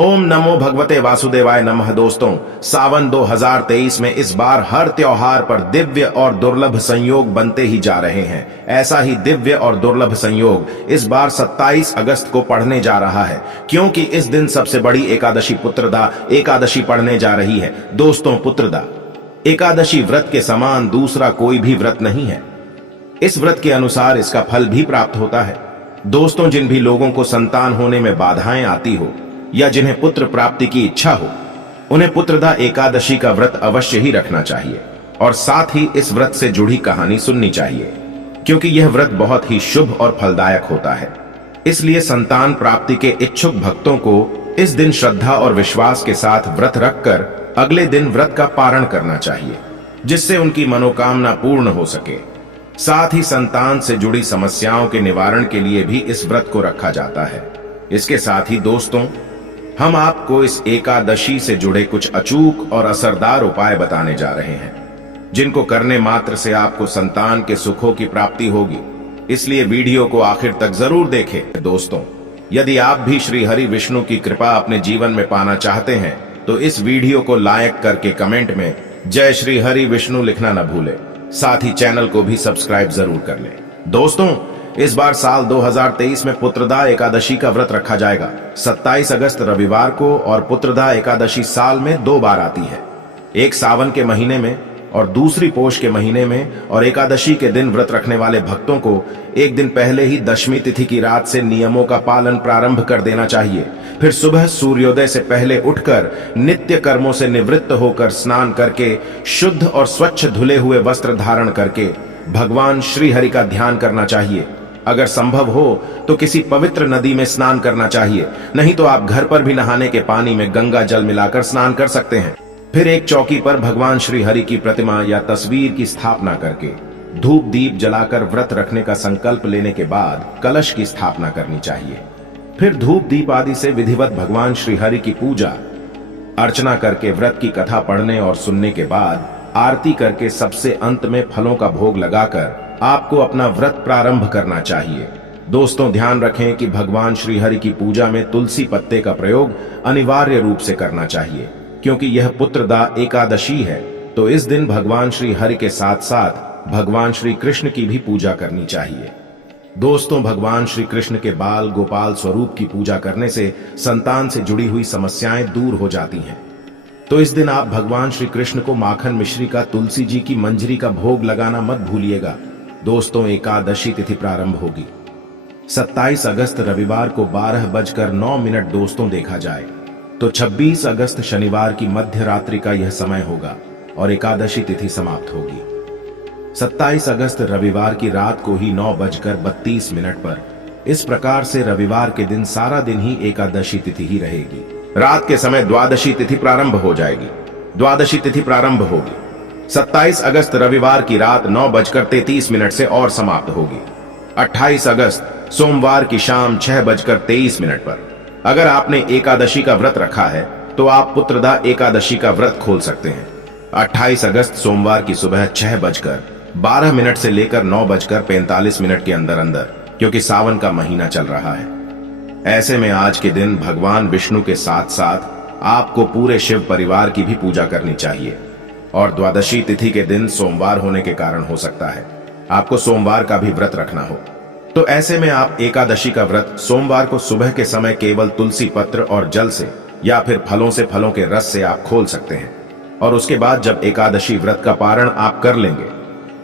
ओम नमो भगवते वासुदेवाय नमः। दोस्तों, सावन 2023 में इस बार हर त्योहार पर दिव्य और दुर्लभ संयोग बनते ही जा रहे हैं। ऐसा ही दिव्य और दुर्लभ संयोग इस बार 27 अगस्त को पड़ने जा रहा है, क्योंकि इस दिन सबसे बड़ी एकादशी पुत्रदा एकादशी पड़ने जा रही है। दोस्तों, पुत्रदा एकादशी व्रत के समान दूसरा कोई भी व्रत नहीं है। इस व्रत के अनुसार इसका फल भी प्राप्त होता है। दोस्तों, जिन भी लोगों को संतान होने में बाधाएं आती हो या जिन्हें पुत्र प्राप्ति की इच्छा हो, उन्हें पुत्रदा एकादशी का व्रत अवश्य ही रखना चाहिए और साथ ही इस व्रत से जुड़ी कहानी सुननी चाहिए, क्योंकि यह व्रत बहुत ही शुभ और फलदायक होता है। इसलिए संतान प्राप्ति के इच्छुक भक्तों को इस दिन श्रद्धा और विश्वास के साथ व्रत रखकर अगले दिन व्रत का पारण करना चाहिए, जिससे उनकी मनोकामना पूर्ण हो सके। साथ ही संतान से जुड़ी समस्याओं के निवारण के लिए भी इस व्रत को रखा जाता है। इसके साथ ही दोस्तों, हम आपको इस एकादशी से जुड़े कुछ अचूक और असरदार उपाय बताने जा रहे हैं, जिनको करने मात्र से आपको संतान के सुखों की प्राप्ति होगी। इसलिए वीडियो को आखिर तक जरूर देखें। दोस्तों, यदि आप भी श्री हरि विष्णु की कृपा अपने जीवन में पाना चाहते हैं तो इस वीडियो को लाइक करके कमेंट में जय श्री हरि विष्णु लिखना न भूलें। साथ ही चैनल को भी सब्सक्राइब जरूर कर लें। दोस्तों, इस बार साल 2023 में पुत्रदा एकादशी का व्रत रखा जाएगा। 27 अगस्त रविवार को और पुत्रदा एकादशी साल में 2 बार आती है, एक सावन के महीने में और दूसरी पोष के महीने में। और एकादशी के दिन व्रत रखने वाले भक्तों को एक दिन पहले ही दशमी तिथि की रात से नियमों का पालन प्रारंभ कर देना चाहिए। फिर सुबह सूर्योदय से पहले उठकर नित्य कर्मों से निवृत्त होकर स्नान करके शुद्ध और स्वच्छ धुले हुए वस्त्र धारण करके भगवान श्री हरि का ध्यान करना चाहिए। अगर संभव हो तो किसी पवित्र नदी में स्नान करना चाहिए, नहीं तो आप घर पर भी नहाने के पानी में गंगा जल मिलाकर स्नान कर सकते हैं। फिर एक चौकी पर भगवान श्री हरि की प्रतिमा या तस्वीर की स्थापना करके धूप दीप जलाकर व्रत रखने का संकल्प लेने के बाद कलश की स्थापना करनी चाहिए। फिर धूप दीप आदि से विधिवत भगवान श्री हरि की पूजा अर्चना करके व्रत की कथा पढ़ने और सुनने के बाद आरती करके सबसे अंत में फलों का भोग लगाकर आपको अपना व्रत प्रारंभ करना चाहिए। दोस्तों, ध्यान रखें कि भगवान श्री हरि की पूजा में तुलसी पत्ते का प्रयोग अनिवार्य रूप से करना चाहिए, क्योंकि यह पुत्रदा एकादशी है। तो इस दिन भगवान श्री हरि के साथ साथ भगवान श्री कृष्ण की भी पूजा करनी चाहिए। दोस्तों, भगवान श्री कृष्ण के बाल गोपाल स्वरूप की पूजा करने से संतान से जुड़ी हुई समस्याएं दूर हो जाती हैं। तो इस दिन आप भगवान श्री कृष्ण को माखन मिश्री का तुलसी जी की मंजरी का भोग लगाना मत भूलिएगा। दोस्तों, एकादशी तिथि प्रारंभ होगी 27 अगस्त रविवार को 12:09 दोस्तों देखा जाए तो 26 अगस्त शनिवार की मध्य रात्रि का यह समय होगा और एकादशी तिथि समाप्त होगी 27 अगस्त रविवार की रात को ही 9:32 पर। इस प्रकार से रविवार के दिन सारा दिन ही एकादशी तिथि ही रहेगी। रात के समय द्वादशी तिथि प्रारंभ हो जाएगी। द्वादशी तिथि प्रारंभ होगी 27 अगस्त रविवार की रात 9:33 से और समाप्त होगी 28 अगस्त सोमवार की शाम 6:23 पर। अगर आपने एकादशी का व्रत रखा है तो आप पुत्रदा एकादशी का व्रत खोल सकते हैं 28 अगस्त सोमवार की सुबह 6:12 से लेकर 9:45 के अंदर अंदर, क्योंकि सावन का महीना चल रहा है। ऐसे में आज के दिन भगवान विष्णु के साथ साथ आपको पूरे शिव परिवार की भी पूजा करनी चाहिए। और द्वादशी तिथि के दिन सोमवार होने के कारण हो सकता है आपको सोमवार का भी व्रत रखना हो। तो ऐसे में आप एकादशी का व्रत सोमवार को सुबह के समय केवल तुलसी पत्र और जल से या फिर फलों के रस से आप खोल सकते हैं। और उसके बाद जब एकादशी व्रत का पारण आप कर लेंगे,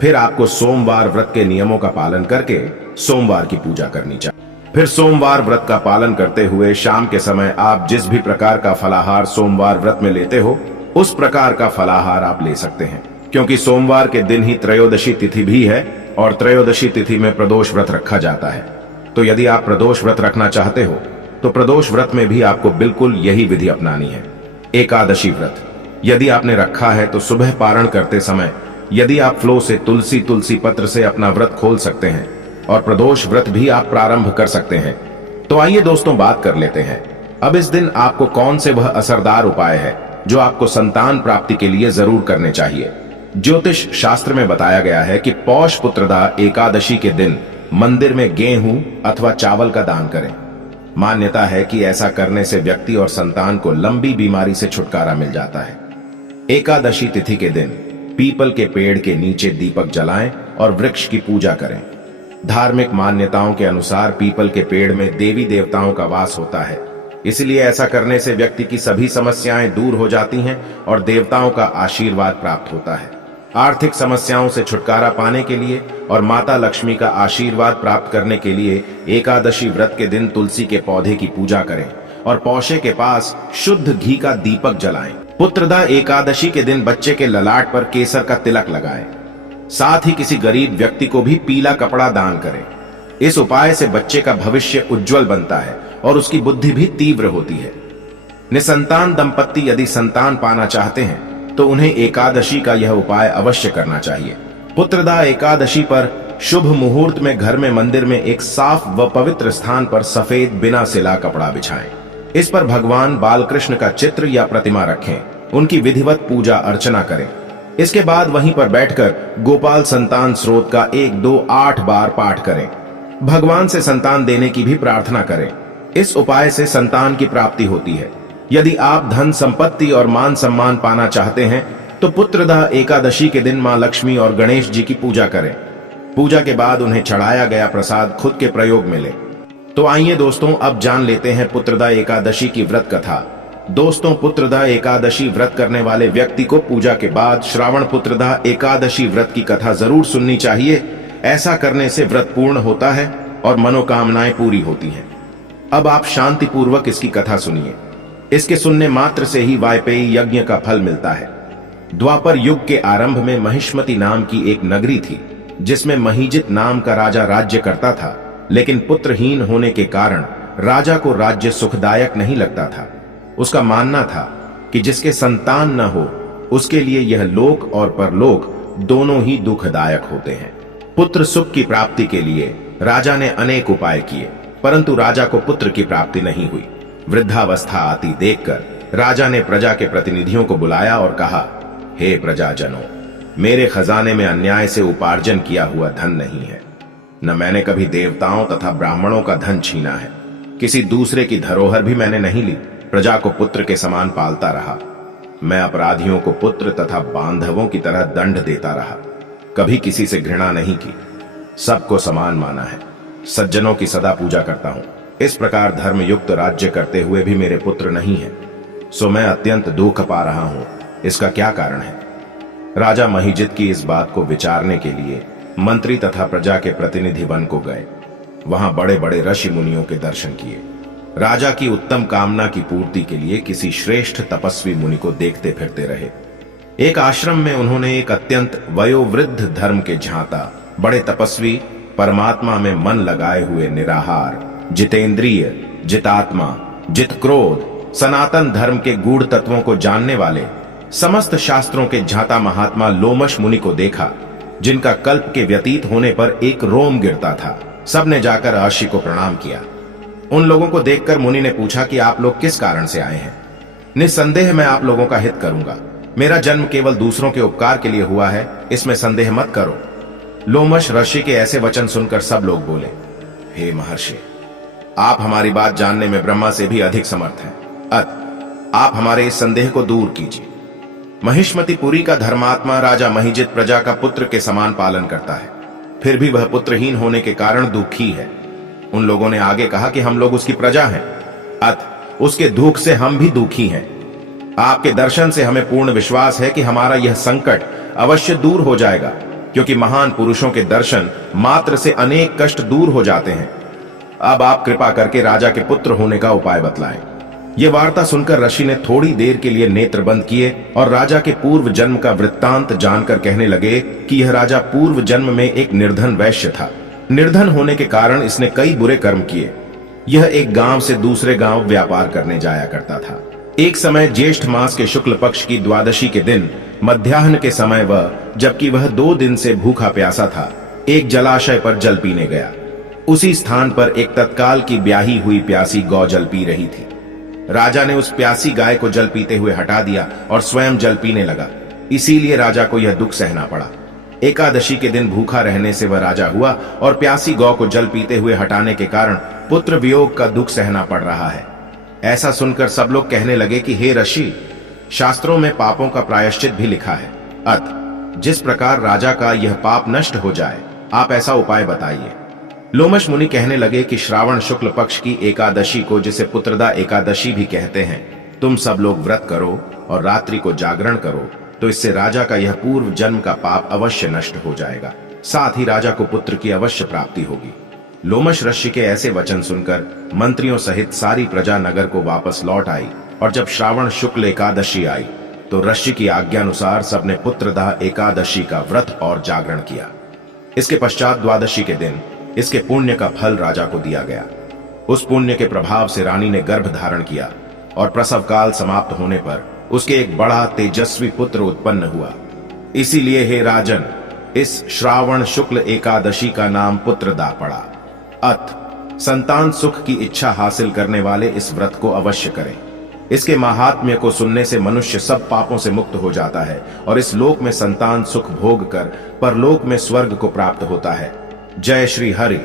फिर आपको सोमवार व्रत के नियमों का पालन करके सोमवार की पूजा करनी चाहिए। फिर सोमवार व्रत का पालन करते हुए शाम के समय आप जिस भी प्रकार का फलाहार सोमवार व्रत में लेते हो, उस प्रकार का फलाहार आप ले सकते हैं, क्योंकि सोमवार के दिन ही त्रयोदशी तिथि भी है और त्रयोदशी तिथि में प्रदोष व्रत रखा जाता है। तो यदि आप प्रदोष व्रत रखना चाहते हो तो प्रदोष व्रत में भी आपको बिल्कुल यही विधि अपनानी है। एकादशी व्रत यदि आपने रखा है तो सुबह पारण करते समय यदि आप फ्लो से तुलसी पत्र से अपना व्रत खोल सकते हैं और प्रदोष व्रत भी आप प्रारंभ कर सकते हैं। तो आइए दोस्तों, बात कर लेते हैं अब इस दिन आपको कौन से वह असरदार उपाय है जो आपको संतान प्राप्ति के लिए जरूर करने चाहिए। ज्योतिष शास्त्र में बताया गया है कि पौष पुत्रदा एकादशी के दिन मंदिर में गेहूं अथवा चावल का दान करें। मान्यता है कि ऐसा करने से व्यक्ति और संतान को लंबी बीमारी से छुटकारा मिल जाता है। एकादशी तिथि के दिन पीपल के पेड़ के नीचे दीपक जलाएं और वृक्ष की पूजा करें। धार्मिक मान्यताओं के अनुसार पीपल के पेड़ में देवी देवताओं का वास होता है, इसलिए ऐसा करने से व्यक्ति की सभी समस्याएं दूर हो जाती हैं और देवताओं का आशीर्वाद प्राप्त होता है। आर्थिक समस्याओं से छुटकारा पाने के लिए और माता लक्ष्मी का आशीर्वाद प्राप्त करने के लिए एकादशी व्रत के दिन तुलसी के पौधे की पूजा करें और पौषे के पास शुद्ध घी का दीपक जलाएं। पुत्रदा एकादशी के दिन बच्चे के ललाट पर केसर का तिलक लगाएं। साथ ही किसी गरीब व्यक्ति को भी पीला कपड़ा दान करें। इस उपाय से बच्चे का भविष्य उज्जवल बनता है और उसकी बुद्धि भी तीव्र होती है। निसंतान दंपत्ति यदि संतान पाना चाहते हैं तो उन्हें एकादशी का यह उपाय अवश्य करना चाहिए। पुत्रदा एकादशी पर शुभ मुहूर्त में घर में मंदिर में एक साफ व पवित्र स्थान पर सफेद बिना सिला कपड़ा बिछाएं। इस पर भगवान बालकृष्ण का चित्र या प्रतिमा रखें। उनकी विधिवत पूजा अर्चना करें। इसके बाद वहीं पर बैठकर गोपाल संतान स्रोत का 1, 2, 8 बार पाठ करें। भगवान से संतान देने की भी प्रार्थना करें। इस उपाय से संतान की प्राप्ति होती है। यदि आप धन संपत्ति और मान सम्मान पाना चाहते हैं तो पुत्रदा एकादशी के दिन मां लक्ष्मी और गणेश जी की पूजा करें। पूजा के बाद उन्हें चढ़ाया गया प्रसाद खुद के प्रयोग में लें। तो आइए दोस्तों, अब जान लेते हैं पुत्रदा एकादशी की व्रत कथा। दोस्तों, पुत्रदा एकादशी व्रत करने वाले व्यक्ति को पूजा के बाद श्रावण पुत्रदा एकादशी व्रत की कथा जरूर सुननी चाहिए। ऐसा करने से व्रत पूर्ण होता है और मनोकामनाएं पूरी होती हैं। अब आप शांति पूर्वक इसकी कथा सुनिए। इसके सुनने मात्र से ही वायपेयी यज्ञ का फल मिलता है। द्वापर युग के आरंभ में महिष्मति नाम की एक नगरी थी, जिसमें महीजित नाम का राजा राज्य करता था। लेकिन पुत्रहीन होने के कारण राजा को राज्य सुखदायक नहीं लगता था। उसका मानना था कि जिसके संतान न हो उसके लिए यह लोक और परलोक दोनों ही दुखदायक होते हैं। पुत्र सुख की प्राप्ति के लिए राजा ने अनेक उपाय किए, परंतु राजा को पुत्र की प्राप्ति नहीं हुई। वृद्धावस्था आती देखकर राजा ने प्रजा के प्रतिनिधियों को बुलाया और कहा, हे प्रजाजनों, मेरे खजाने में अन्याय से उपार्जन किया हुआ धन नहीं है। न मैंने कभी देवताओं तथा ब्राह्मणों का धन छीना है। किसी दूसरे की धरोहर भी मैंने नहीं ली। प्रजा को पुत्र के समान पालता रहा। मैं अपराधियों को पुत्र तथा बांधवों की तरह दंड देता रहा। कभी किसी से घृणा नहीं की। सबको समान माना है। सज्जनों की सदा पूजा करता हूं। इस प्रकार धर्मयुक्त राज्य करते हुए भी मेरे पुत्र नहीं है, सो मैं अत्यंत दुख पा रहा हूं। इसका क्या कारण है? राजा महीजित की इस बात को विचारने के लिए मंत्री तथा प्रजा के प्रतिनिधि वन को गए। वहां बड़े बड़े ऋषि मुनियों के दर्शन किए। राजा की उत्तम कामना की पूर्ति के लिए किसी श्रेष्ठ तपस्वी मुनि को देखते फिरते रहे। एक आश्रम में उन्होंने एक अत्यंत वयोवृद्ध धर्म के झांता, बड़े तपस्वी, परमात्मा में मन लगाए हुए निराहार, जितेंद्रिय, जितात्मा, जित क्रोध, सनातन धर्म के गूढ़ तत्वों को जानने वाले समस्त शास्त्रों के झाता महात्मा लोमश मुनि को देखा, जिनका कल्प के व्यतीत होने पर एक रोम गिरता था। सबने जाकर ऋषि को प्रणाम किया। उन लोगों को देखकर मुनि ने पूछा कि आप लोग किस कारण से आए हैं? निस्संदेह मैं आप लोगों का हित करूंगा। मेरा जन्म केवल दूसरों के उपकार के लिए हुआ है, इसमें संदेह मत करो। लोमश ऋषि के ऐसे वचन सुनकर सब लोग बोले, हे महर्षि, आप हमारी बात जानने में ब्रह्मा से भी अधिक समर्थ हैं। अतः आप हमारे इस संदेह को दूर कीजिए। महिष्मतिपुरी का धर्मात्मा राजा महीजित प्रजा का पुत्र के समान पालन करता है, फिर भी वह पुत्रहीन होने के कारण दुखी है। उन लोगों ने आगे कहा कि हम लोग उसकी प्रजा हैं, अतः उसके दुख से हम भी दुखी हैं। आपके दर्शन से हमें पूर्ण विश्वास है कि हमारा यह संकट अवश्य दूर हो जाएगा, क्योंकि महान पुरुषों के दर्शन मात्र से अनेक कष्ट दूर हो जाते हैं। अब आप कृपा करके राजा के पुत्र होने का उपाय बतलाएं। यह वार्ता सुनकर ऋषि ने थोड़ी देर के लिए नेत्र बंद किए और राजा के पूर्व जन्म का वृत्तांत जानकर कहने लगे कि यह राजा पूर्व जन्म में एक निर्धन वैश्य था। निर्धन होने के कारण इसने कई बुरे कर्म किए। यह एक गांव से दूसरे गांव व्यापार करने जाया करता था। एक समय ज्येष्ठ मास के शुक्ल पक्ष की द्वादशी के दिन मध्याह्न के समय जबकि वह 2 दिन से भूखा प्यासा था, एक जलाशय पर जल पीने गया। उसी स्थान पर एक तत्काल की ब्याही हुई प्यासी गौ जल पी रही थी। राजा ने उस प्यासी गाय को जल पीते हुए हटा दिया और स्वयं जल पीने लगा। इसीलिए राजा को यह दुख सहना पड़ा। एकादशी के दिन भूखा रहने से वह राजा हुआ और प्यासी गौ को जल पीते हुए हटाने के कारण पुत्र वियोग का दुख सहना पड़ रहा है। ऐसा सुनकर सब लोग कहने लगे कि हे ऋषि, शास्त्रों में पापों का प्रायश्चित भी लिखा है। अत जिस प्रकार राजा का यह पाप नष्ट हो जाए, आप ऐसा उपाय बताइए। लोमश मुनि कहने लगे कि श्रावण शुक्ल पक्ष की एकादशी को, जिसे पुत्रदा एकादशी भी कहते हैं, तुम सब लोग व्रत करो और रात्रि को जागरण करो, तो इससे राजा का यह पूर्व जन्म का पाप अवश्य नष्ट हो जाएगा। साथ ही राजा को पुत्र की अवश्य प्राप्ति होगी। लोमश ऋषि के ऐसे वचन सुनकर मंत्रियों सहित सारी प्रजा नगर को वापस लौट आई, और जब श्रावण शुक्ल एकादशी आई तो ऋषि की आज्ञानुसार सबने पुत्रदाह एकादशी का व्रत और जागरण किया। इसके पश्चात द्वादशी के दिन इसके पुण्य का फल राजा को दिया गया। उस पुण्य के प्रभाव से रानी ने गर्भ धारण किया और प्रसव काल समाप्त होने पर उसके एक बड़ा तेजस्वी पुत्र उत्पन्न हुआ। इसीलिए हे राजन, इस श्रावण शुक्ल एकादशी का नाम पुत्रदा पड़ा। अत संतान सुख की इच्छा हासिल करने वाले इस व्रत को अवश्य करें। इसके महात्म्य को सुनने से मनुष्य सब पापों से मुक्त हो जाता है और इस लोक में संतान सुख भोग कर परलोक में स्वर्ग को प्राप्त होता है। जय श्री हरि।